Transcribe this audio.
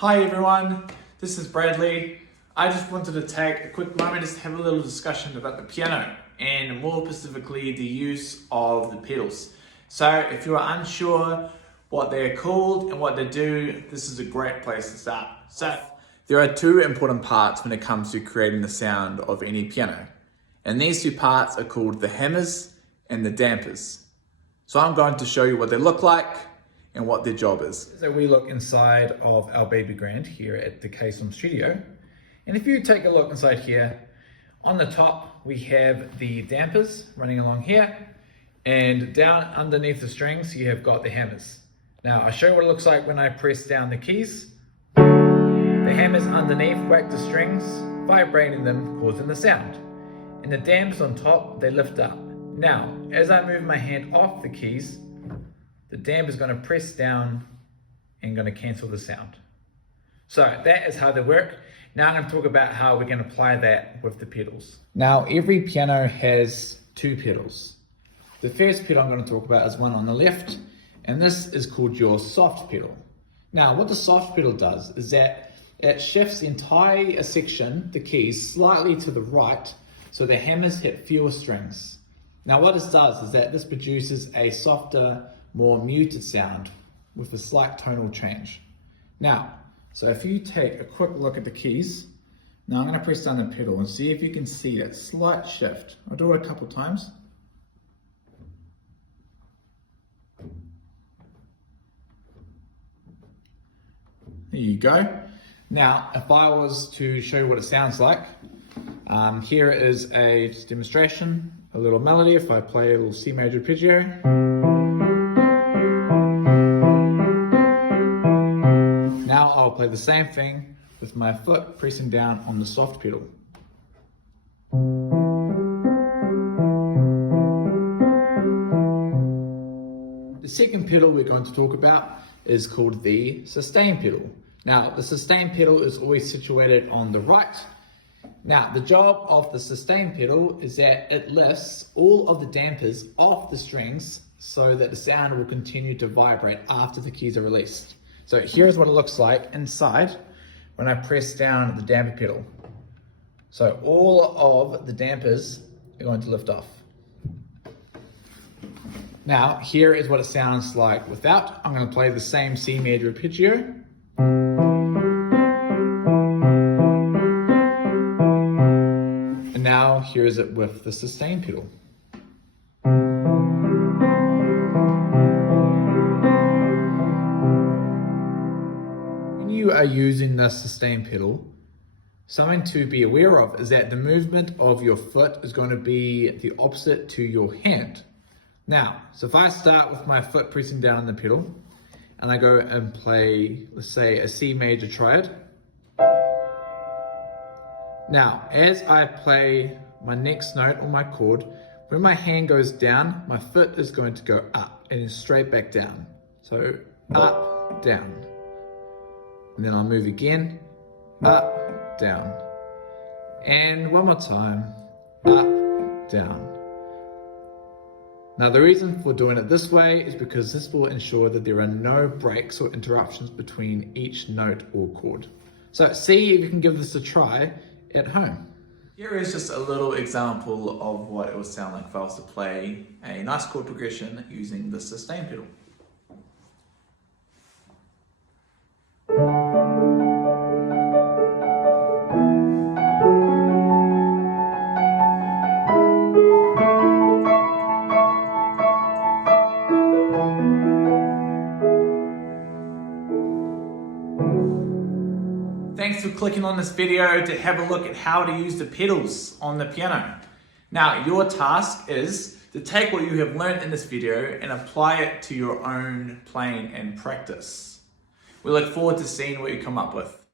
Hi everyone, this is Bradley. I just wanted to take a quick moment just to have a little discussion about the piano and more specifically the use of the pedals. So if you're unsure what they're called and what they do, this is a great place to start. So there are two important parts when it comes to creating the sound of any piano. And these two parts are called the hammers and the dampers. So I'm going to show you what they look like and what their job is. So we look inside of our baby grand here at the KSWM studio. And if you take a look inside here, on the top we have the dampers running along here, and down underneath the strings you have got the hammers. Now I'll show you what it looks like when I press down the keys. The hammers underneath whack the strings, vibrating them, causing the sound. And the dampers on top, they lift up. Now, as I move my hand off the keys, the damper is going to press down and going to cancel the sound. So that is how they work. Now I'm going to talk about how we can apply that with the pedals. Now every piano has two pedals. The first pedal I'm going to talk about is one on the left, and this is called your soft pedal. Now what the soft pedal does is that it shifts the entire section, the keys, slightly to the right so the hammers hit fewer strings. Now what this does is that this produces a softer, more muted sound with a slight tonal change. Now, so if you take a quick look at the keys, now I'm going to press down the pedal and see if you can see that slight shift. I'll do it a couple times. There you go. Now, if I was to show you what it sounds like, here is a demonstration, a little melody. If I play a little C major arpeggio. Now I'll play the same thing with my foot pressing down on the soft pedal. The second pedal we're going to talk about is called the sustain pedal. Now the sustain pedal is always situated on the right. Now the job of the sustain pedal is that it lifts all of the dampers off the strings so that the sound will continue to vibrate after the keys are released. So here's what it looks like inside when I press down the damper pedal. So all of the dampers are going to lift off. Now here is what it sounds like without. I'm going to play the same C major arpeggio. And now here is it with the sustain pedal. You are using the sustain pedal, something to be aware of is that the movement of your foot is going to be the opposite to your hand. Now, so if I start with my foot pressing down on the pedal and I go and play, let's say, a C major triad. Now, as I play my next note on my chord, when my hand goes down, my foot is going to go up and then straight back down. So up, down. And then I'll move again, up, down. And one more time, up, down. Now the reason for doing it this way is because this will ensure that there are no breaks or interruptions between each note or chord. So see if you can give this a try at home. Here is just a little example of what it would sound like if I was to play a nice chord progression using the sustain pedal. Thanks for clicking on this video to have a look at how to use the pedals on the piano. Now, your task is to take what you have learned in this video and apply it to your own playing and practice. We look forward to seeing what you come up with.